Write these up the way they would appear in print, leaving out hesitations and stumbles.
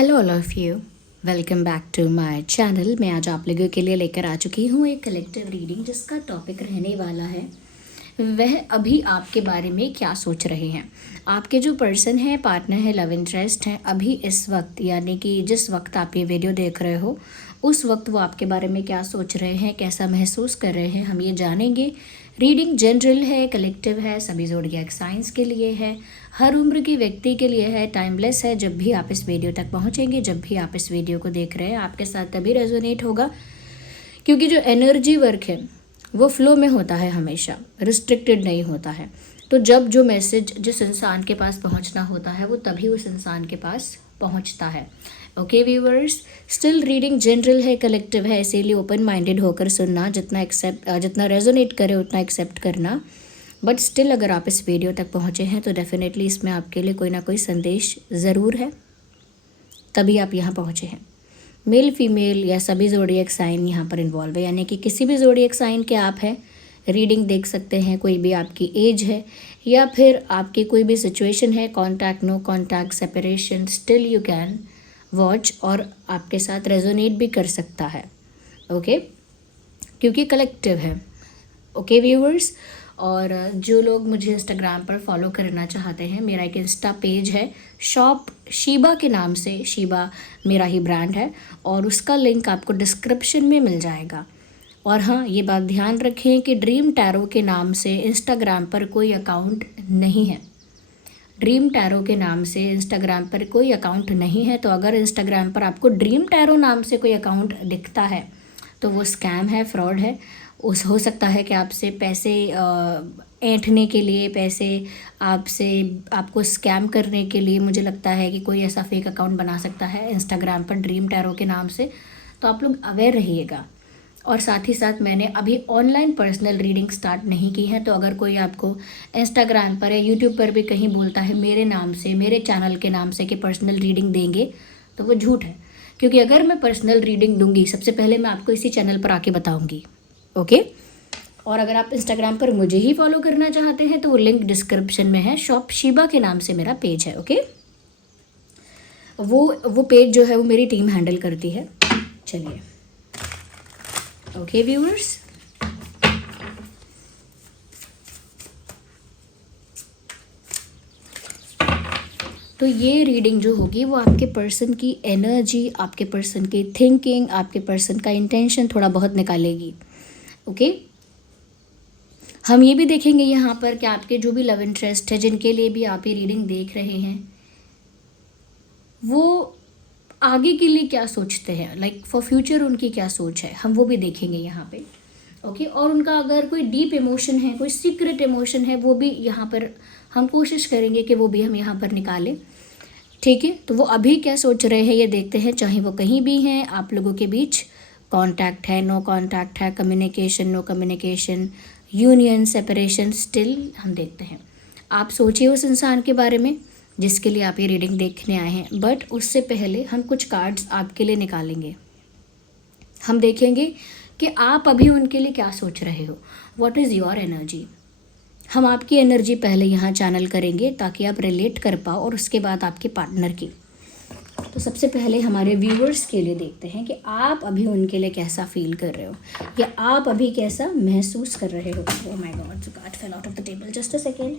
Hello all of you, welcome back to my channel. मैं आज आप लोगों के लिए लेकर आ चुकी हूँ एक कलेक्टिव रीडिंग जिसका टॉपिक रहने वाला है वह अभी आपके बारे में क्या सोच रहे हैं। आपके जो पर्सन है, पार्टनर है, लव इंटरेस्ट है, अभी इस वक्त यानी कि जिस वक्त आप ये वीडियो देख रहे हो उस वक्त वो आपके बारे में क्या सोच रहे हैं, कैसा महसूस कर रहे हैं, हम ये जानेंगे। रीडिंग जनरल है, कलेक्टिव है, सभी ज़ोडिएक साइंस के लिए है, हर उम्र के व्यक्ति के लिए है, टाइमलेस है। जब भी आप इस वीडियो तक पहुंचेंगे, जब भी आप इस वीडियो को देख रहे हैं, आपके साथ तभी रेजोनेट होगा, क्योंकि जो एनर्जी वर्क है वो फ्लो में होता है, हमेशा रिस्ट्रिक्टेड नहीं होता है। तो जब जो मैसेज जिस इंसान के पास पहुंचना होता है वो तभी उस इंसान के पास पहुंचता है। Okay viewers, still reading general है, कलेक्टिव है, इसीलिए ओपन माइंडेड होकर सुनना, जितना रेजोनेट करे उतना एक्सेप्ट करना। बट स्टिल अगर आप इस वीडियो तक पहुँचे हैं तो डेफिनेटली इसमें आपके लिए कोई ना कोई संदेश ज़रूर है, तभी आप यहाँ पहुँचे हैं। मेल फीमेल या सभी ज़ोडिएक साइन यहाँ पर इन्वॉल्व है, यानी कि किसी भी ज़ोडिएक साइन के आप हैं, रीडिंग देख सकते हैं। कोई भी आपकी एज है या फिर आपकी कोई भी सिचुएशन है, contact, no contact, separation, still you can watch और आपके साथ रेजोनेट भी कर सकता है। ओके, क्योंकि कलेक्टिव है। ओके व्यूअर्स, और जो लोग मुझे इंस्टाग्राम पर फॉलो करना चाहते हैं, मेरा एक इंस्टा पेज है शॉप शीबा के नाम से, शीबा मेरा ही ब्रांड है और उसका लिंक आपको डिस्क्रिप्शन में मिल जाएगा। और हाँ, ये बात ध्यान रखें कि ड्रीम टैरो के नाम से इंस्टाग्राम पर कोई अकाउंट नहीं है। ड्रीम टैरो के नाम से इंस्टाग्राम पर कोई अकाउंट नहीं है। तो अगर इंस्टाग्राम पर आपको ड्रीम टैरो नाम से कोई अकाउंट दिखता है तो वो स्कैम है, फ्रॉड है। उस हो सकता है कि आपसे पैसे ऐंठने के लिए, पैसे आपको स्कैम करने के लिए, मुझे लगता है कि कोई ऐसा फेक अकाउंट बना सकता है इंस्टाग्राम पर ड्रीम टैरो के नाम से। तो आप लोग अवेयर रहिएगा। और साथ ही साथ मैंने अभी ऑनलाइन पर्सनल रीडिंग स्टार्ट नहीं की है, तो अगर कोई आपको इंस्टाग्राम पर या यूट्यूब पर भी कहीं बोलता है मेरे नाम से, मेरे चैनल के नाम से कि पर्सनल रीडिंग देंगे, तो वो झूठ है। क्योंकि अगर मैं पर्सनल रीडिंग दूंगी, सबसे पहले मैं आपको इसी चैनल पर आके बताऊंगी। ओके, और अगर आप इंस्टाग्राम पर मुझे ही फॉलो करना चाहते हैं तो वो लिंक डिस्क्रिप्शन में है, शॉप शीबा के नाम से मेरा पेज है। ओके, वो पेज जो है वो मेरी टीम हैंडल करती है। चलिए, ओके व्यूअर्स, तो ये रीडिंग जो होगी वो आपके पर्सन की एनर्जी, आपके पर्सन की थिंकिंग, आपके पर्सन का इंटेंशन थोड़ा बहुत निकालेगी। ओके, हम ये भी देखेंगे यहाँ पर कि आपके जो भी लव इंटरेस्ट है, जिनके लिए भी आप ये रीडिंग देख रहे हैं, वो आगे के लिए क्या सोचते हैं, लाइक फॉर फ्यूचर उनकी क्या सोच है, हम वो भी देखेंगे यहाँ पे। ओके, और उनका अगर कोई डीप इमोशन है, कोई सीक्रेट इमोशन है, वो भी यहाँ पर हम कोशिश करेंगे कि वो भी हम यहाँ पर निकालें। ठीक है, तो वो अभी क्या सोच रहे हैं ये देखते हैं। चाहे वो कहीं भी हैं, आप लोगों के बीच कांटेक्ट है, नो कांटेक्ट है, communication, no communication, union, separation, still हम देखते हैं। आप सोचिए उस इंसान के बारे में जिसके लिए आप ये रीडिंग देखने आए हैं। बट उससे पहले हम कुछ कार्ड्स आपके लिए निकालेंगे। हम देखेंगे कि आप अभी उनके लिए क्या सोच रहे हो, व्हाट इज़ योर एनर्जी। हम आपकी एनर्जी पहले यहाँ चैनल करेंगे ताकि आप रिलेट कर पाओ, और उसके बाद आपके पार्टनर की। तो सबसे पहले हमारे व्यूवर्स के लिए देखते हैं कि आप अभी उनके लिए कैसा फील कर रहे हो या आप अभी कैसा महसूस कर रहे हो। Oh my God, the card fail out of the table, just a second.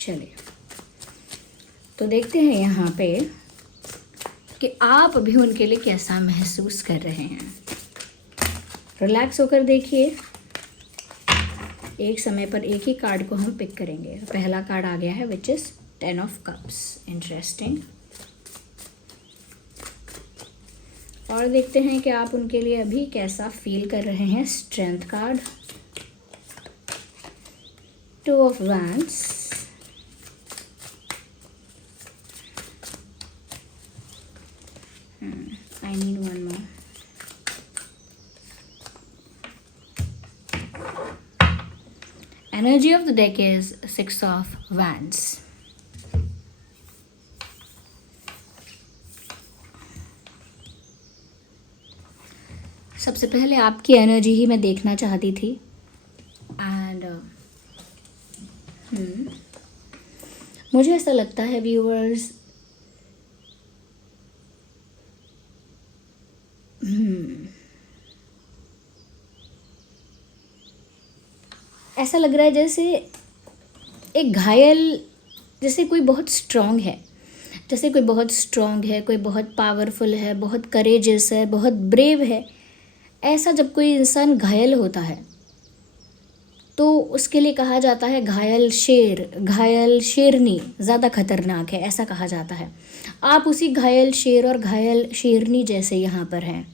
चलिए, तो देखते हैं यहाँ पे कि आप अभी उनके लिए कैसा महसूस कर रहे हैं। रिलैक्स होकर देखिए। एक समय पर एक ही कार्ड को हम पिक करेंगे। पहला कार्ड आ गया है which is 10 of cups, interesting. और देखते हैं कि आप उनके लिए अभी कैसा फील कर रहे हैं। Strength card, 2 of wands, I need one more. Energy of the deck is 6 of Wands. सबसे पहले आपकी एनर्जी ही मैं देखना चाहती थी। एंड मुझे ऐसा लगता है व्यूअर्स, ऐसा लग रहा है जैसे एक घायल, जैसे कोई बहुत स्ट्रांग है, जैसे कोई बहुत स्ट्रांग है, कोई बहुत पावरफुल है, बहुत करेजियस है, बहुत ब्रेव है। ऐसा जब कोई इंसान घायल होता है तो उसके लिए कहा जाता है घायल शेर, घायल शेरनी ज़्यादा खतरनाक है, ऐसा कहा जाता है। आप उसी घायल शेर और घायल शेरनी जैसे यहाँ पर हैं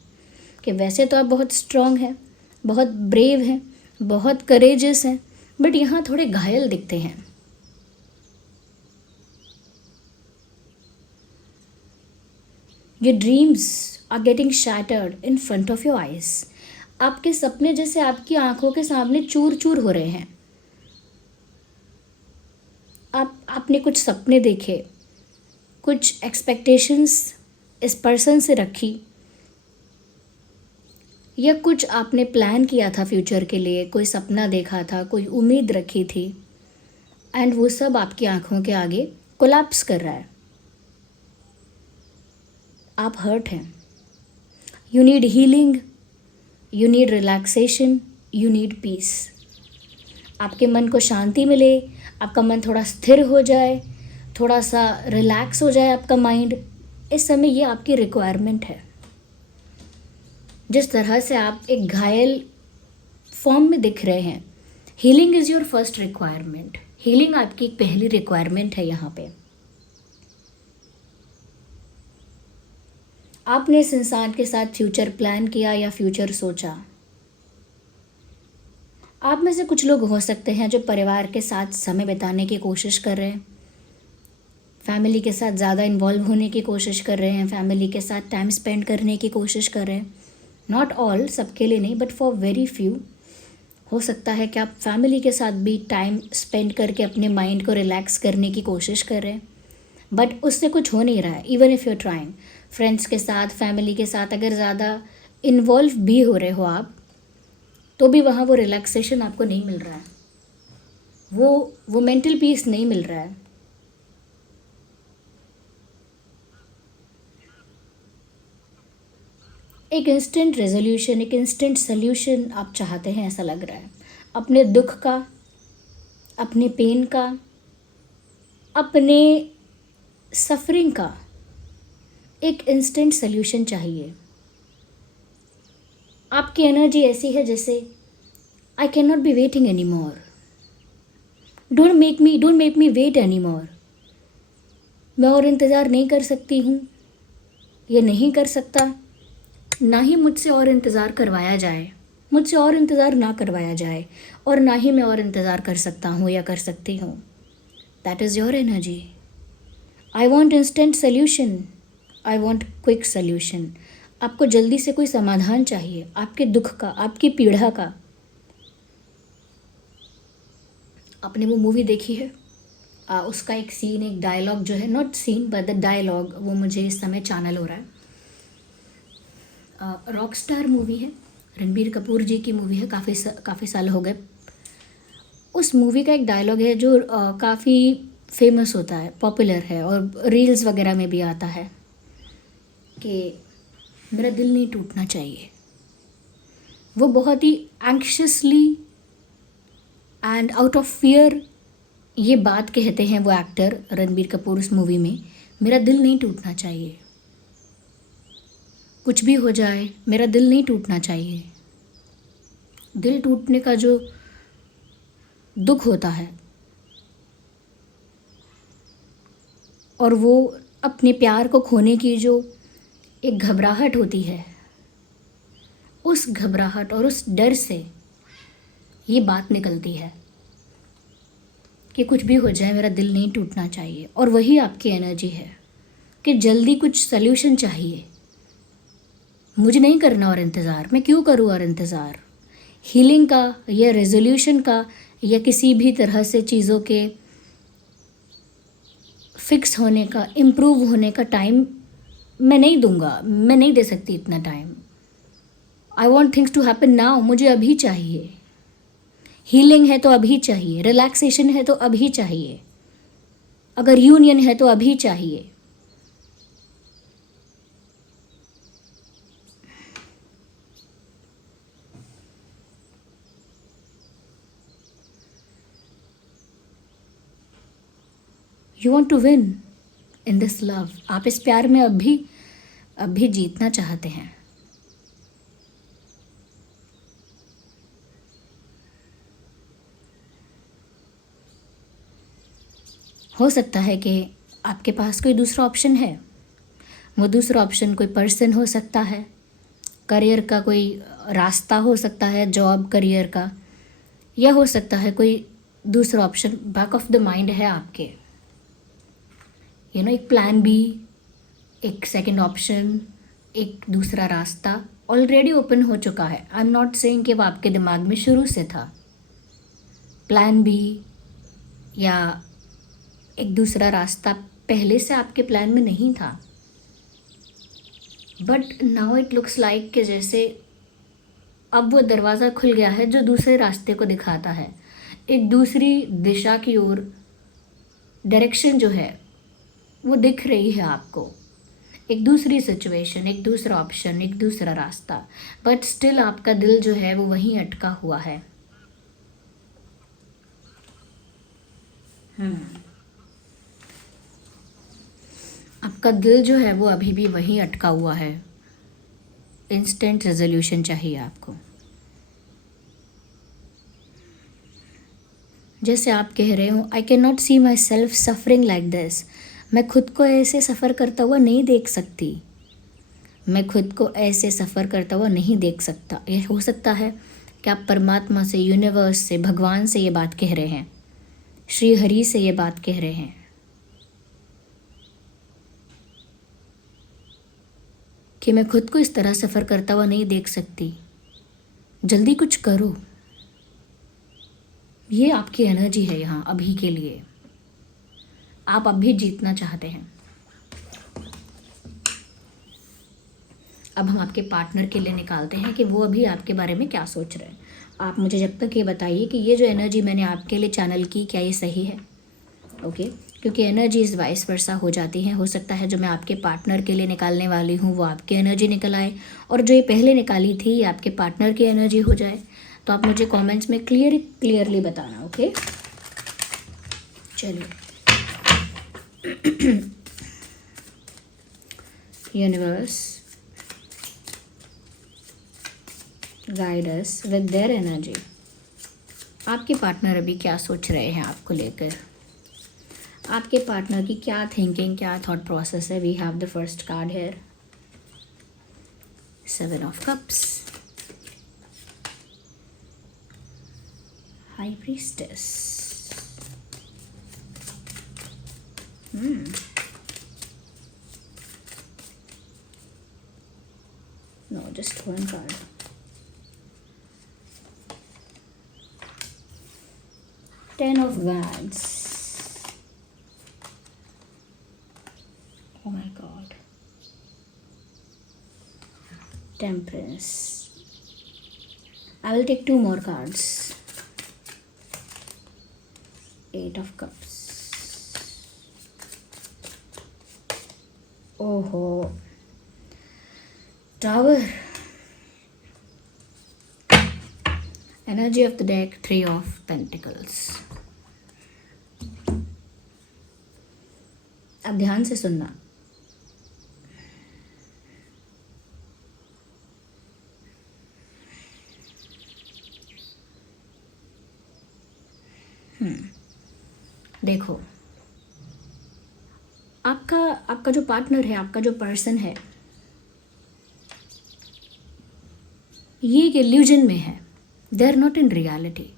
कि वैसे तो आप बहुत स्ट्रांग हैं, बहुत ब्रेव हैं, बहुत करेजियस हैं, बट यहाँ थोड़े घायल दिखते हैं। Your dreams are getting shattered in front of your eyes. आपके सपने जैसे आपकी आंखों के सामने चूर चूर हो रहे हैं। आपने कुछ सपने देखे, कुछ एक्सपेक्टेशंस इस पर्सन से रखी, या कुछ आपने प्लान किया था फ्यूचर के लिए, कोई सपना देखा था, कोई उम्मीद रखी थी, एंड वो सब आपकी आंखों के आगे कोलैप्स कर रहा है। आप हर्ट हैं। You need healing, you need relaxation, you need piece. आपके मन को शांति मिले, आपका मन थोड़ा स्थिर हो जाए, थोड़ा सा रिलैक्स हो जाए आपका माइंड। इस समय ये आपकी रिक्वायरमेंट है। जिस तरह से आप एक घायल फॉर्म में दिख रहे हैं, healing is your first requirement. Healing आपकी एक पहली रिक्वायरमेंट है यहाँ पे। आपने इस इंसान के साथ फ्यूचर प्लान किया या फ्यूचर सोचा। आप में से कुछ लोग हो सकते हैं जो परिवार के साथ समय बिताने की कोशिश कर रहे हैं, फैमिली के साथ ज़्यादा इन्वॉल्व होने की कोशिश कर रहे हैं, फैमिली के साथ टाइम स्पेंड करने की कोशिश कर रहे हैं। नॉट ऑल, सबके लिए नहीं, बट फॉर वेरी फ्यू। हो सकता है कि आप फैमिली के साथ भी टाइम स्पेंड करके अपने माइंड को रिलैक्स करने की कोशिश कर रहे हैं, बट उससे कुछ हो नहीं रहा है। Even if you are trying, friends के साथ, फैमिली के साथ अगर ज़्यादा इन्वॉल्व भी हो रहे हो आप, तो भी वहाँ वो रिलैक्सेशन आपको नहीं मिल रहा है, वो मेंटल पीस नहीं मिल रहा है। एक इंस्टेंट रेजोल्यूशन, एक इंस्टेंट सल्यूशन आप चाहते हैं, ऐसा लग रहा है। अपने दुख का, अपने पेन का, अपने सफरिंग का एक इंस्टेंट सल्यूशन चाहिए। आपकी एनर्जी ऐसी है जैसे I can not be waiting any more, don't make me wait any more. मैं और इंतज़ार नहीं कर सकती हूँ, ये नहीं कर सकता, ना ही मुझसे और इंतज़ार करवाया जाए, मुझसे और इंतज़ार ना करवाया जाए, और ना ही मैं और इंतज़ार कर सकता हूँ या कर सकती हूँ। That is your energy. I want instant solution, I want quick solution. आपको जल्दी से कोई समाधान चाहिए आपके दुख का, आपकी पीड़ा का। आपने वो मूवी देखी है, उसका एक सीन, एक डायलॉग जो है, not seen but the dialogue, वो मुझे इस समय चैनल हो रहा है। रॉकस्टार मूवी है, रणबीर कपूर जी की मूवी है, काफ़ी साल हो गए। उस मूवी का एक डायलॉग है जो काफ़ी फेमस होता है, पॉपुलर है, और रील्स वगैरह में भी आता है कि मेरा दिल नहीं टूटना चाहिए। वो बहुत ही anxiously and out of fear ये बात कहते हैं वो एक्टर रणबीर कपूर उस मूवी में, मेरा दिल नहीं टूटना चाहिए, कुछ भी हो जाए मेरा दिल नहीं टूटना चाहिए। दिल टूटने का जो दुख होता है, और वो अपने प्यार को खोने की जो एक घबराहट होती है, उस घबराहट और उस डर से ये बात निकलती है कि कुछ भी हो जाए मेरा दिल नहीं टूटना चाहिए। और वही आपकी एनर्जी है कि जल्दी कुछ सल्यूशन चाहिए, मुझे नहीं करना और इंतज़ार, मैं क्यों करूँ और इंतज़ार। हीलिंग का या रेजोल्यूशन का या किसी भी तरह से चीज़ों के फिक्स होने का, इम्प्रूव होने का टाइम मैं नहीं दूंगा, मैं नहीं दे सकती इतना time. I want things to happen now, मुझे अभी चाहिए। हीलिंग है तो अभी चाहिए, रिलैक्सेशन है तो अभी चाहिए, अगर यूनियन है तो अभी चाहिए। You want to win in this love, आप इस प्यार में अभी जीतना चाहते हैं। हो सकता है कि आपके पास कोई दूसरा ऑप्शन है, वो दूसरा ऑप्शन कोई पर्सन हो सकता है, करियर का कोई रास्ता हो सकता है, जॉब करियर का, या हो सकता है कोई दूसरा option back of the mind है आपके। एक प्लान बी, एक सेकंड ऑप्शन, एक दूसरा रास्ता ऑलरेडी ओपन हो चुका है। आई एम नॉट सेइंग कि वो आपके दिमाग में शुरू से था। प्लान बी या एक दूसरा रास्ता पहले से आपके प्लान में नहीं था, but now it looks like कि जैसे अब वो दरवाज़ा खुल गया है जो दूसरे रास्ते को दिखाता है, एक दूसरी दिशा की ओर डायरेक्शन जो है वो दिख रही है आपको, एक दूसरी सिचुएशन, एक दूसरा ऑप्शन, एक दूसरा रास्ता, बट स्टिल आपका दिल जो है वो वहीं अटका हुआ है। आपका दिल जो है वो अभी भी वहीं अटका हुआ है। इंस्टेंट रेजोल्यूशन चाहिए आपको। जैसे आप कह रहे हो, I can not see myself suffering like this, मैं खुद को ऐसे सफ़र करता हुआ नहीं देख सकती, मैं खुद को ऐसे सफ़र करता हुआ नहीं देख सकता। ये हो सकता है कि आप परमात्मा से, यूनिवर्स से, भगवान से ये बात कह रहे हैं, श्री हरि से ये बात कह रहे हैं कि मैं खुद को इस तरह सफ़र करता हुआ नहीं देख सकती, जल्दी कुछ करो। ये आपकी एनर्जी है यहाँ अभी के लिए, आप अभी जीतना चाहते हैं। अब हम आपके पार्टनर के लिए निकालते हैं कि वो अभी आपके बारे में क्या सोच रहे हैं। आप मुझे जब तक ये बताइए कि ये जो एनर्जी मैंने आपके लिए चैनल की, क्या ये सही है? ओके, क्योंकि एनर्जीज वाइस वर्सा हो जाती हैं। हो सकता है जो मैं आपके पार्टनर के लिए निकालने वाली हूँ वो आपकी एनर्जी निकल आए, और जो ये पहले निकाली थी ये आपके पार्टनर की एनर्जी हो जाए। तो आप मुझे कमेंट्स में क्लियरली बताना। ओके, चलिए। Universe guide us with their energy. आपके पार्टनर अभी क्या सोच रहे हैं आपको लेकर, आपके पार्टनर की क्या थिंकिंग, क्या थॉट प्रोसेस है। We have the first card here, 7 of cups, high priestess, no, just one card. Ten of Wands. Oh my God. Temperance. I will take 2 more cards. 8 of Cups. Oh. Tower. Energy of the deck, 3 of Pentacles. अब ध्यान से सुनना। देखो, आपका जो partner है, आपका जो पर्सन है, ये एक इल्यूजन में है। They are not in reality.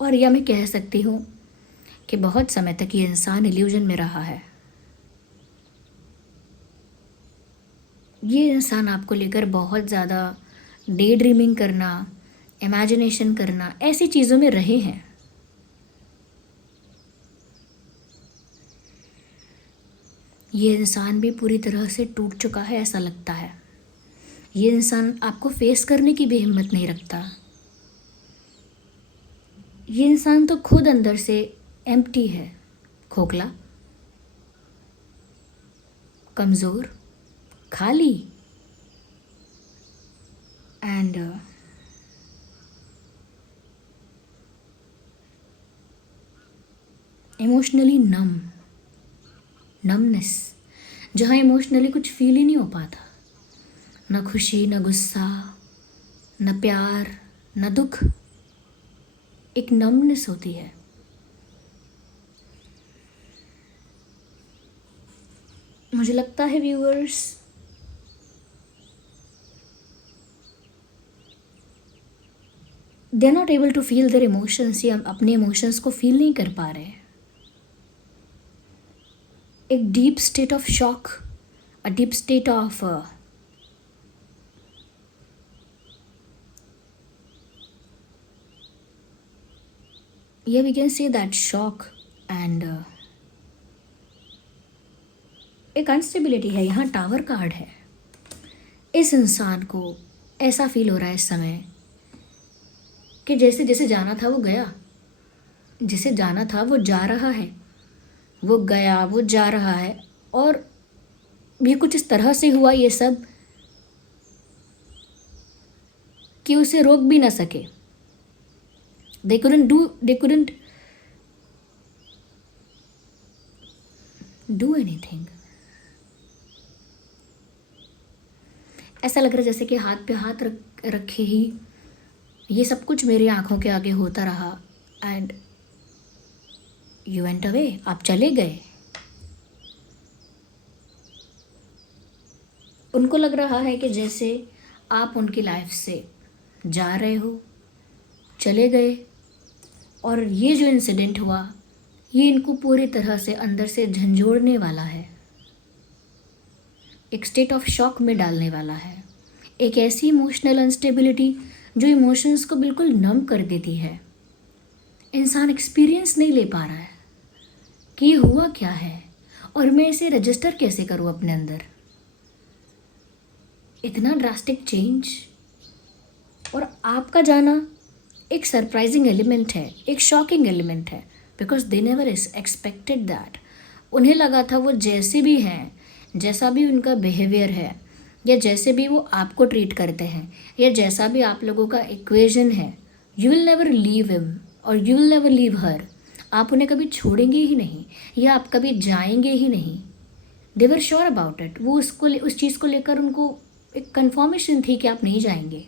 और या मैं कह सकती हूँ कि बहुत समय तक ये इंसान इल्यूजन में रहा है। ये इंसान आपको लेकर बहुत ज़्यादा डे ड्रीमिंग करना, इमेजिनेशन करना, ऐसी चीज़ों में रहे हैं। ये इंसान भी पूरी तरह से टूट चुका है ऐसा लगता है। ये इंसान आपको फेस करने की भी हिम्मत नहीं रखता। ये इंसान तो खुद अंदर से एम्प्टी है, खोखला, कमज़ोर, खाली एंड इमोशनली नमनेस, जहाँ इमोशनली कुछ फील ही नहीं हो पाता, ना खुशी, ना गुस्सा, ना प्यार, ना दुख, एक नमनेस होती है। मुझे लगता है viewers, they are not able to feel their emotions, या अपने इमोशंस को फील नहीं कर पा रहे। एक deep state of shock, a deep state of yeah, we can say that shock and एक अनस्टेबिलिटी है। यहाँ टावर कार्ड है। इस इंसान को ऐसा फील हो रहा है इस समय कि जैसे जैसे जाना था वो गया, जिसे जाना था वो जा रहा है, वो गया, वो जा रहा है, और ये कुछ इस तरह से हुआ ये सब कि उसे रोक भी ना सके। They couldn't do anything. ऐसा लग रहा है जैसे कि हाथ पे हाथ रखे ही ये सब कुछ मेरी आंखों के आगे होता रहा एंड यू वेंट अवे, आप चले गए। उनको लग रहा है कि जैसे आप उनकी लाइफ से जा रहे हो, चले गए, और ये जो इंसिडेंट हुआ ये इनको पूरी तरह से अंदर से झंझोड़ने वाला है, एक स्टेट ऑफ शॉक में डालने वाला है, एक ऐसी इमोशनल अनस्टेबिलिटी जो इमोशंस को बिल्कुल नम कर देती है। इंसान एक्सपीरियंस नहीं ले पा रहा है कि ये हुआ क्या है और मैं इसे रजिस्टर कैसे करूँ अपने अंदर। इतना ड्रास्टिक चेंज, और आपका जाना एक सरप्राइजिंग एलिमेंट है, एक शॉकिंग एलिमेंट है, because they never expected that. उन्हें लगा था वो जैसे भी हैं, जैसा भी उनका बिहेवियर है, या जैसे भी वो आपको ट्रीट करते हैं, या जैसा भी आप लोगों का इक्वेशन है, you will never leave him और you will never leave her. आप उन्हें कभी छोड़ेंगे ही नहीं, या आप कभी जाएंगे ही नहीं। दे वर श्योर अबाउट इट। वो उस चीज़ को लेकर उनको एक कन्फर्मेशन थी कि आप नहीं जाएंगे।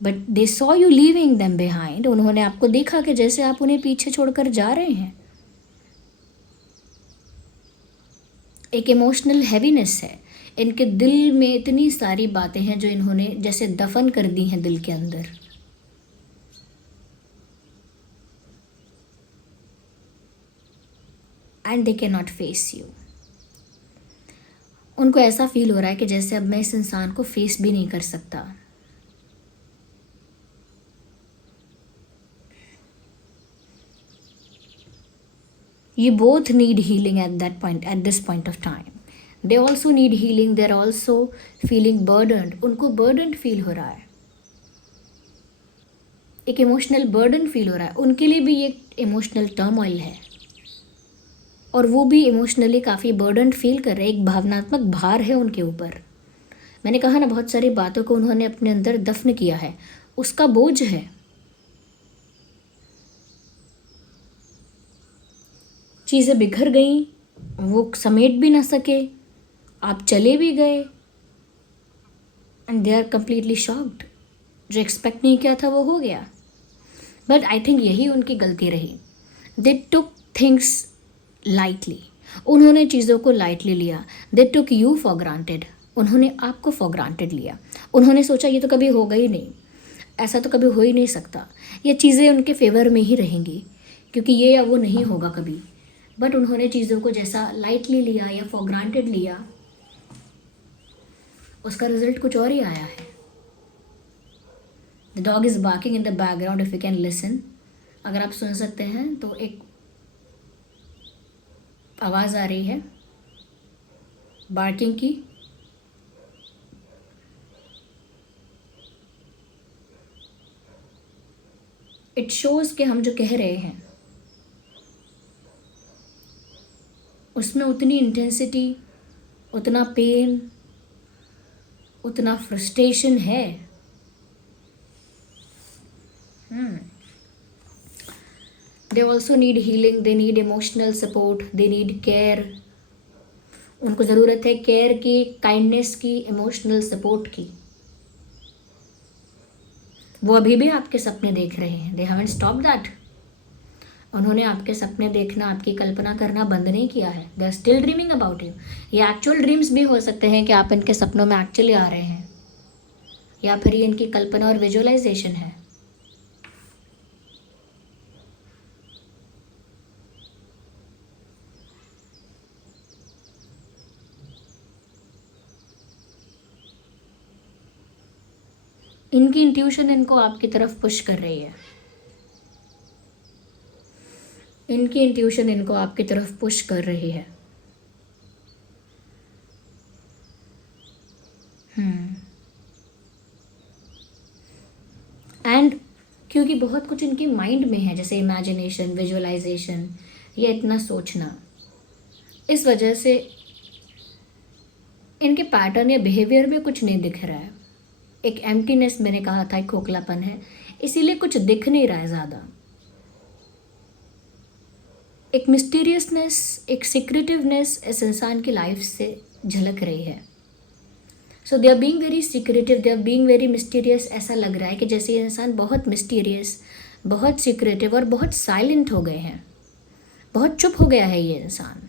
But they saw you leaving them behind. उन्होंने आपको देखा कि जैसे आप उन्हें पीछे छोड़कर जा रहे हैं। एक इमोशनल हैवीनेस है, इनके दिल में इतनी सारी बातें हैं जो इन्होंने जैसे दफन कर दी हैं दिल के अंदर। And they can not face you. उनको ऐसा फील हो रहा है कि जैसे अब मैं इस इंसान को फेस भी नहीं कर सकता। You both need healing at that point, at this point of time. They also need healing. They're also feeling burdened. उनको burdened feel हो रहा है, एक इमोशनल बर्डन फील हो रहा है। उनके लिए भी ये इमोशनल टर्मोइल है, और वो भी इमोशनली काफ़ी बर्डन फील कर रहे हैं। एक भावनात्मक भार है उनके ऊपर। मैंने कहा ना, बहुत सारी बातों को उन्होंने अपने अंदर दफन किया है, उसका बोझ है। चीज़ें बिखर गई, वो समेट भी ना सके, आप चले भी गए, and they are completely shocked. जो एक्सपेक्ट नहीं किया था वो हो गया। बट आई थिंक यही उनकी गलती रही। दे टुक थिंग्स लाइटली। उन्होंने चीज़ों को लाइटली लिया। दे टुक यू फॉर ग्रांटेड। उन्होंने आपको फॉर ग्रांटेड लिया। उन्होंने सोचा ये तो कभी होगा ही नहीं, ऐसा तो कभी हो ही नहीं सकता, ये चीज़ें उनके फेवर में ही रहेंगी क्योंकि ये या वो नहीं होगा कभी। बट उन्होंने चीज़ों को जैसा लाइटली लिया या फॉर ग्रांटेड लिया, उसका रिजल्ट कुछ और ही आया है। The dog is barking in the background, if you can listen. अगर आप सुन सकते हैं तो एक आवाज़ आ रही है बार्किंग की। इट शोज़ कि हम जो कह रहे हैं उसमें उतनी इंटेंसिटी, उतना पेन, उतना फ्रस्ट्रेशन है। They also need healing, they need emotional support, they need care. उनको ज़रूरत है केयर की, काइंडनेस की, इमोशनल सपोर्ट की। वो अभी भी आपके सपने देख रहे हैं, दे हैवंट स्टॉप दैट। उन्होंने आपके सपने देखना, आपकी कल्पना करना बंद नहीं किया है। They are still dreaming about you. ये एक्चुअल ड्रीम्स भी हो सकते हैं कि आप इनके सपनों में एक्चुअली आ रहे हैं, या फिर ये इनकी कल्पना और विजुअलाइजेशन है। इनकी इंट्यूशन इनको आपकी तरफ पुश कर रही है। इनकी इंट्यूशन इनको आपकी तरफ पुश कर रही है। एंड क्योंकि बहुत कुछ इनके माइंड में है, जैसे इमेजिनेशन, विजुअलाइजेशन, ये इतना सोचना, इस वजह से इनके पैटर्न या बिहेवियर में कुछ नहीं दिख रहा है। एक एम्प्टीनेस, मैंने कहा था, एक खोखलापन है, इसीलिए कुछ दिख नहीं रहा है ज़्यादा। एक मिस्टीरियसनेस, एक सीक्रेटिवनेस इस इंसान की लाइफ से झलक रही है। So they are being very secretive, they are being very mysterious. ऐसा लग रहा है कि जैसे ये इंसान बहुत मिस्टीरियस, बहुत सीक्रेटिव और बहुत साइलेंट हो गए हैं, बहुत चुप हो गया है ये इंसान,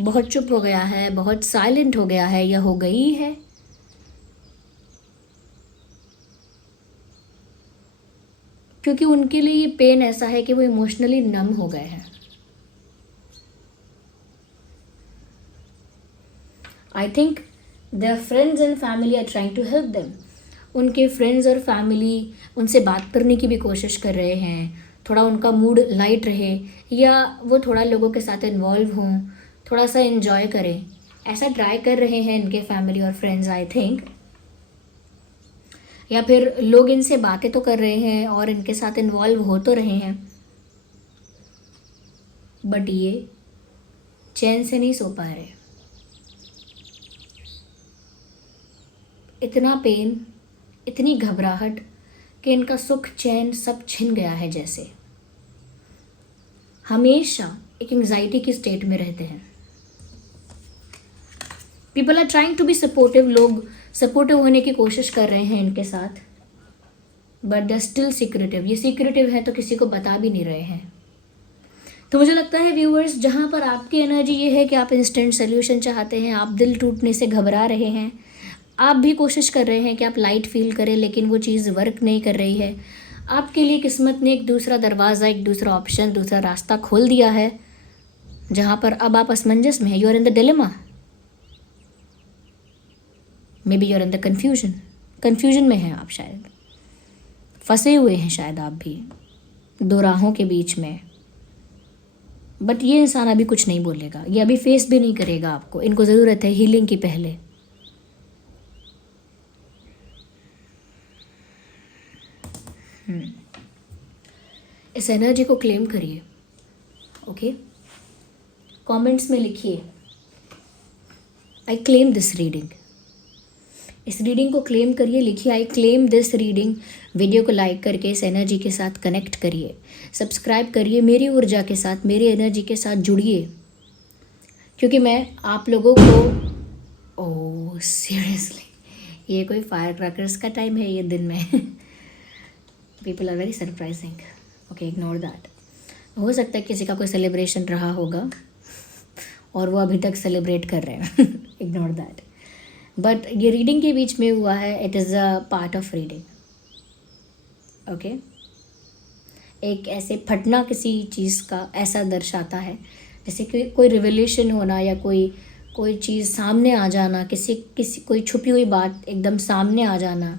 बहुत चुप हो गया है, बहुत साइलेंट हो गया है या हो गई है। क्योंकि उनके लिए ये पेन ऐसा है कि वो इमोशनली नम हो गए हैं। I think their friends and family are trying to help them. उनके फ्रेंड्स और फैमिली उनसे बात करने की भी कोशिश कर रहे हैं, थोड़ा उनका मूड लाइट रहे, या वो थोड़ा लोगों के साथ इन्वॉल्व हों, थोड़ा सा इन्जॉय करें, ऐसा ट्राई कर रहे हैं इनके फैमिली और फ्रेंड्स, आई थिंक। या फिर लोग इनसे बातें तो कर रहे हैं और इनके साथ इन्वॉल्व हो तो रहे हैं, बट ये चैन से नहीं सो पा रहे। इतना पेन, इतनी घबराहट कि इनका सुख चैन सब छिन गया है। जैसे हमेशा एक एंग्जाइटी की स्टेट में रहते हैं। People are trying to be supportive, लोग सपोर्टिव होने की कोशिश कर रहे हैं इनके साथ, but they are still secretive. ये सीक्रेटिव है तो किसी को बता भी नहीं रहे हैं। तो मुझे लगता है व्यूअर्स, जहाँ पर आपकी एनर्जी ये है कि आप इंस्टेंट सोल्यूशन चाहते हैं, आप दिल टूटने से घबरा रहे हैं, आप भी कोशिश कर रहे हैं कि आप लाइट फील करें, लेकिन वो चीज़ वर्क नहीं कर रही है। आपके लिए किस्मत ने एक दूसरा दरवाज़ा, एक दूसरा ऑप्शन, दूसरा रास्ता खोल दिया है, जहाँ पर अब आप असमंजस में हैं। You are in the dilemma, maybe you are in the confusion में हैं आप, शायद फंसे हुए हैं, शायद आप भी दो राहों के बीच में। बट ये इंसान अभी कुछ नहीं बोलेगा, ये अभी फेस भी नहीं करेगा आपको। इनको ज़रूरत है हीलिंग की पहले। इस एनर्जी को क्लेम करिए, ओके? कमेंट्स में लिखिए, आई क्लेम दिस रीडिंग। इस रीडिंग को क्लेम करिए, लिखिए I claim this reading. Video को लाइक करके इस एनर्जी के साथ कनेक्ट करिए, सब्सक्राइब करिए, मेरी ऊर्जा के साथ, मेरी एनर्जी के साथ जुड़िए, क्योंकि मैं आप लोगों को, ओह सीरियसली, ये कोई फायर क्रैकर्स का टाइम है ये दिन में? People are very surprising, okay, ignore that. हो सकता है किसी का कोई सेलिब्रेशन रहा होगा और वो अभी तक सेलिब्रेट कर रहे हैं, इग्नोर दैट। बट ये रीडिंग के बीच में हुआ है, it is a part of reading, okay? एक ऐसे फटना किसी चीज़ का ऐसा दर्शाता है, जैसे कि कोई रिवलेशन होना या कोई चीज़ सामने आ जाना, किसी कोई छुपी हुई बात एकदम सामने आ जाना,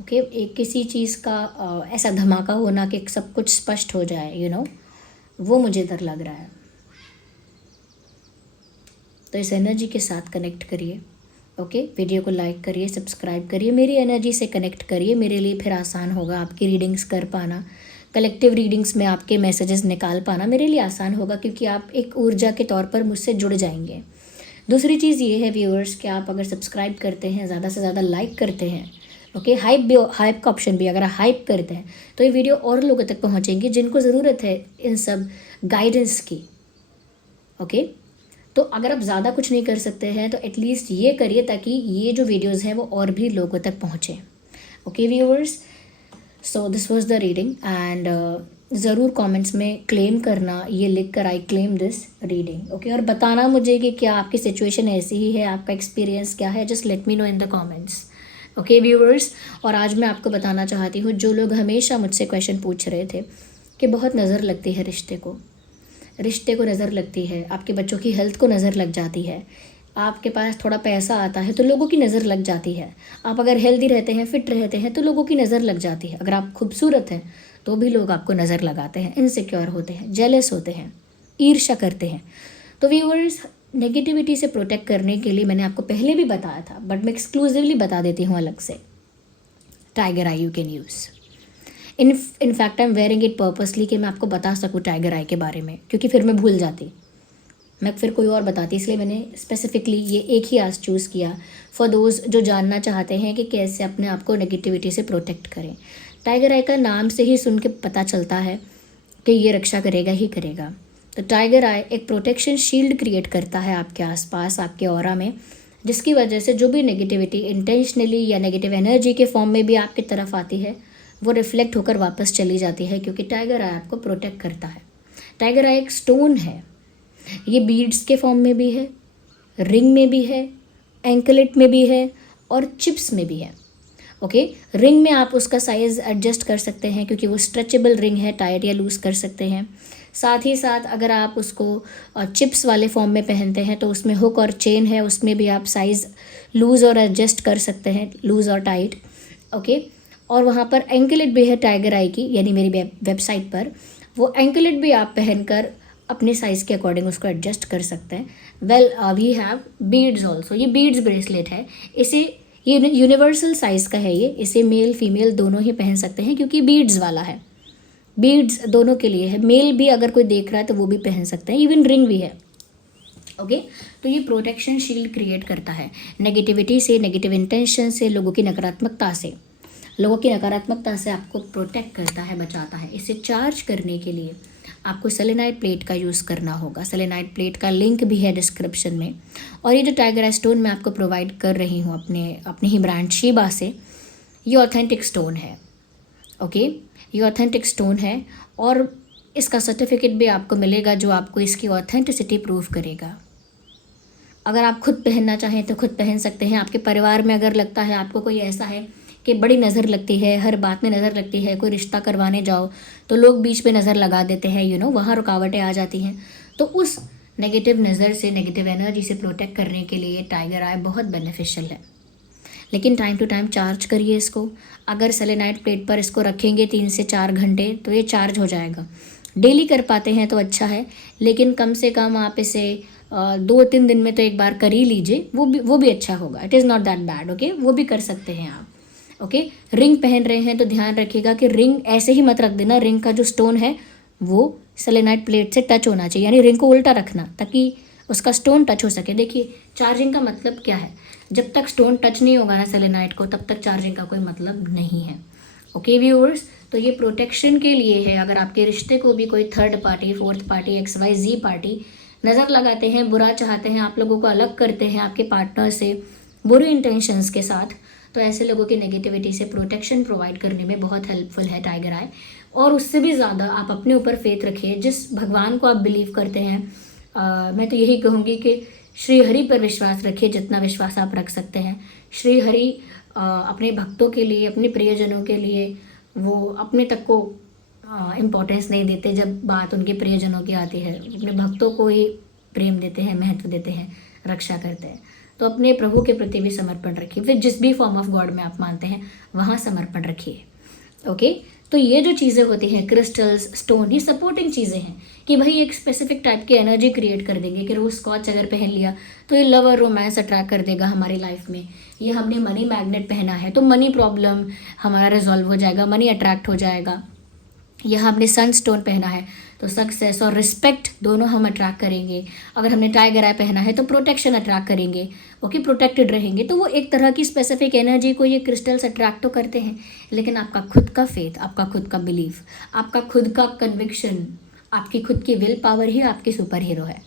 ओके? एक किसी चीज़ का ऐसा धमाका होना कि सब कुछ स्पष्ट हो जाए, यू नो, वो मुझे डर लग रहा है। तो इस एनर्जी के साथ कनेक्ट करिए। ओके, वीडियो को लाइक करिए, सब्सक्राइब करिए, मेरी एनर्जी से कनेक्ट करिए। मेरे लिए फिर आसान होगा आपकी रीडिंग्स कर पाना, कलेक्टिव रीडिंग्स में आपके मैसेजेस निकाल पाना मेरे लिए आसान होगा, क्योंकि आप एक ऊर्जा के तौर पर मुझसे जुड़ जाएंगे। दूसरी चीज़ ये है व्यूअर्स कि आप अगर सब्सक्राइब करते हैं, ज़्यादा से ज़्यादा लाइक करते हैं, ओके, हाइप का ऑप्शन भी अगर हाइप करते हैं तो ये वीडियो और लोगों तक पहुँचेंगी जिनको ज़रूरत है इन सब गाइडेंस की। ओके, तो अगर आप ज़्यादा कुछ नहीं कर सकते हैं तो एटलीस्ट ये करिए ताकि ये जो वीडियोज़ हैं वो और भी लोगों तक पहुँचें। Okay viewers, so this was the reading and ज़रूर कमेंट्स में क्लेम करना, ये लिख कर I claim this reading. Okay, और बताना मुझे कि क्या आपकी सिचुएशन ऐसी ही है, आपका एक्सपीरियंस क्या है, just let me know in the comments. Okay viewers, और आज मैं आपको बताना चाहती हूँ, जो लोग हमेशा मुझसे क्वेश्चन पूछ रहे थे कि बहुत नज़र लगती है रिश्ते को नज़र लगती है, आपके बच्चों की हेल्थ को नज़र लग जाती है, आपके पास थोड़ा पैसा आता है तो लोगों की नज़र लग जाती है, आप अगर हेल्दी रहते हैं, फिट रहते हैं तो लोगों की नज़र लग जाती है, अगर आप खूबसूरत हैं तो भी लोग आपको नज़र लगाते हैं, इनसिक्योर होते हैं, जेलस होते हैं, ईर्ष्या करते हैं। तो व्यूअर्स, नेगेटिविटी से प्रोटेक्ट करने के लिए मैंने आपको पहले भी बताया था, बट मैं एक्सक्लूसिवली बता देती हूँ अलग से। Tiger I you can use. In fact I am wearing it purposely कि मैं आपको बता सकूँ टाइगर आई के बारे में, क्योंकि फिर मैं भूल जाती, मैं फिर कोई और बताती, इसलिए मैंने स्पेसिफिकली ये एक ही आज चूज़ किया फॉर दोज जो जानना चाहते हैं कि कैसे अपने आप को नेगेटिविटी से प्रोटेक्ट करें। टाइगर आई का नाम से ही सुन के पता चलता है कि ये रक्षा करेगा ही करेगा। तो टाइगर आई एक प्रोटेक्शन शील्ड क्रिएट करता है आपके आसपास, आपके ऑरा में, जिसकी वजह से जो भी नेगेटिविटी इंटेंशनली या नेगेटिव एनर्जी के फॉर्म में भी आपकी तरफ आती है वो रिफ्लेक्ट होकर वापस चली जाती है, क्योंकि टाइगर आई आपको प्रोटेक्ट करता है। टाइगर आई एक स्टोन है, ये बीड्स के फॉर्म में भी है, रिंग में भी है, एंकलेट में भी है और चिप्स में भी है। ओके, रिंग में आप उसका साइज़ एडजस्ट कर सकते हैं क्योंकि वो स्ट्रेचेबल रिंग है, टाइट या लूज़ कर सकते हैं। साथ ही साथ अगर आप उसको चिप्स वाले फॉर्म में पहनते हैं तो उसमें हुक और चेन है, उसमें भी आप साइज़ लूज़ और एडजस्ट कर सकते हैं, लूज़ और टाइट। ओके, और वहाँ पर एंकलेट भी है टाइगर आई की, यानी मेरी वेबसाइट पर वो एंकलेट भी आप पहनकर अपने साइज़ के अकॉर्डिंग उसको एडजस्ट कर सकते हैं। Well we have beads also, ये बीड्स ब्रेसलेट है, इसे ये यूनिवर्सल साइज़ का है, ये इसे मेल फीमेल दोनों ही पहन सकते हैं क्योंकि बीड्स वाला है, बीड्स दोनों के लिए है, मेल भी अगर कोई देख रहा है तो वो भी पहन सकते हैं, इवन रिंग भी है। ओके, तो ये प्रोटेक्शन शील्ड क्रिएट करता है नेगेटिविटी से, नेगेटिव इंटेंशन से, लोगों की नकारात्मकता से आपको प्रोटेक्ट करता है, बचाता है। इसे चार्ज करने के लिए आपको सेलेनाइट प्लेट का यूज़ करना होगा। सेलेनाइट प्लेट का लिंक भी है डिस्क्रिप्शन में। और ये जो टाइगर आई स्टोन मैं आपको प्रोवाइड कर रही हूँ अपने ही ब्रांड शीबा से, ये ऑथेंटिक स्टोन है। ओके, ये ऑथेंटिक स्टोन है और इसका सर्टिफिकेट भी आपको मिलेगा जो आपको इसकी ऑथेंटिसिटी प्रूव करेगा। अगर आप खुद पहनना चाहें तो खुद पहन सकते हैं। आपके परिवार में अगर लगता है आपको कोई ऐसा है कि बड़ी नज़र लगती है, हर बात में नज़र लगती है, कोई रिश्ता करवाने जाओ तो लोग बीच में नज़र लगा देते हैं, वहाँ रुकावटें आ जाती हैं, तो उस नेगेटिव नज़र से, नेगेटिव एनर्जी से प्रोटेक्ट करने के लिए टाइगर आई बहुत बेनिफिशियल है। लेकिन टाइम टू टाइम चार्ज करिए इसको। अगर सेलेनाइट प्लेट पर इसको रखेंगे 3 से 4 घंटे तो ये चार्ज हो जाएगा। डेली कर पाते हैं तो अच्छा है, लेकिन कम से कम आप इसे 2-3 दिन में तो एक बार कर ही लीजिए, वो भी अच्छा होगा। It is not that bad. Okay, वो भी कर सकते हैं आप। ओके, रिंग पहन रहे हैं तो ध्यान रखिएगा कि रिंग ऐसे ही मत रख देना, रिंग का जो स्टोन है वो सेलेनाइट प्लेट से टच होना चाहिए, यानी रिंग को उल्टा रखना ताकि उसका स्टोन टच हो सके। देखिए, चार्जिंग का मतलब क्या है, जब तक स्टोन टच नहीं होगा ना सेलेनाइट को, तब तक चार्जिंग का कोई मतलब नहीं है। ओके व्यूअर्स, तो ये प्रोटेक्शन के लिए है। अगर आपके रिश्ते को भी कोई third party, fourth party, XYZ party नज़र लगाते हैं, बुरा चाहते हैं, आप लोगों को अलग करते हैं आपके पार्टनर से बुरे इंटेंशंस के साथ, तो ऐसे लोगों की नेगेटिविटी से प्रोटेक्शन प्रोवाइड करने में बहुत हेल्पफुल है टाइगर आई। और उससे भी ज़्यादा आप अपने ऊपर फेथ रखिए, जिस भगवान को आप बिलीव करते हैं। मैं तो यही कहूँगी कि श्री हरि पर विश्वास रखिए, जितना विश्वास आप रख सकते हैं। श्री हरि अपने भक्तों के लिए, अपने प्रियजनों के लिए वो अपने तक को इम्पोर्टेंस नहीं देते। जब बात उनके प्रियजनों की आती है, अपने भक्तों को ही प्रेम देते हैं, महत्व देते हैं, रक्षा करते हैं। तो अपने प्रभु के प्रति भी समर्पण रखिए, फिर जिस भी फॉर्म ऑफ गॉड में आप मानते हैं वहाँ समर्पण रखिए। ओके, तो ये जो चीज़ें होती हैं क्रिस्टल्स, स्टोन, ये सपोर्टिंग चीज़ें हैं कि भाई एक स्पेसिफिक टाइप की एनर्जी क्रिएट कर देंगे कि रोज़ स्कॉच अगर पहन लिया तो ये लव और रोमांस अट्रैक्ट कर देगा हमारी लाइफ में। ये हमने मनी मैग्नेट पहना है तो मनी प्रॉब्लम हमारा रिजॉल्व हो जाएगा, मनी अट्रैक्ट हो जाएगा। यह हमने सनस्टोन पहना है तो सक्सेस और रिस्पेक्ट दोनों हम अट्रैक्ट करेंगे। अगर हमने टाइगर आई पहना है तो प्रोटेक्शन अट्रैक्ट करेंगे, ओके, प्रोटेक्टेड रहेंगे। तो वो एक तरह की स्पेसिफिक एनर्जी को ये क्रिस्टल्स अट्रैक्ट तो करते हैं, लेकिन आपका खुद का फेथ, आपका खुद का बिलीफ, आपका खुद का कन्विक्शन, आपकी खुद की विल पावर ही आपकी सुपर हीरो है,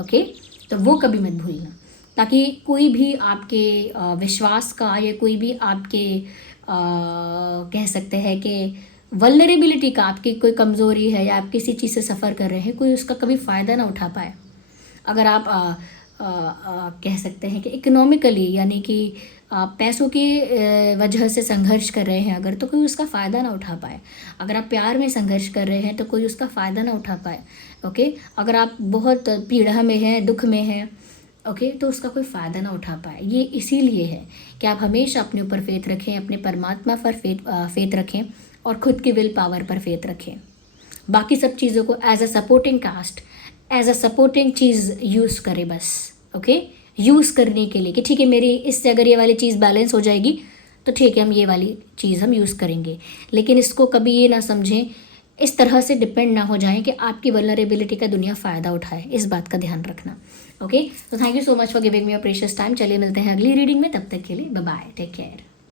ओके। तो वो कभी मत भूलना, ताकि कोई भी आपके विश्वास का या कोई भी आपके कह सकते हैं कि वल्नरेबिलिटी का, आपकी कोई कमज़ोरी है या आप किसी चीज़ से सफ़र कर रहे हैं, कोई उसका कभी फ़ायदा ना उठा पाए। अगर आप कह सकते हैं कि इकोनॉमिकली यानी कि पैसों की वजह से संघर्ष कर रहे हैं अगर, तो कोई उसका फ़ायदा ना उठा पाए। अगर आप प्यार में संघर्ष कर रहे हैं तो कोई उसका फ़ायदा ना उठा पाए, ओके। अगर आप बहुत पीड़ा में हैं, दुख में हैं, ओके, तो उसका कोई फ़ायदा ना उठा पाए। ये इसीलिए है कि आप हमेशा अपने ऊपर फेथ रखें, अपने परमात्मा पर फेथ रखें और खुद की विल पावर पर फेथ रखें। बाकी सब चीज़ों को as a supporting cast, as a supporting चीज़ यूज़ करें बस, ओके। यूज़ करने के लिए कि ठीक है मेरी इससे अगर ये वाली चीज़ बैलेंस हो जाएगी तो ठीक है हम ये वाली चीज़ हम यूज़ करेंगे, लेकिन इसको कभी ये ना समझें, इस तरह से डिपेंड ना हो जाएं कि आपकी वल्नरेबिलिटी का दुनिया फ़ायदा उठाए। इस बात का ध्यान रखना, ओके। तो thank you so much for giving me your precious time. चलिए मिलते हैं अगली रीडिंग में, तब तक के लिए बाय बाय, टेक केयर।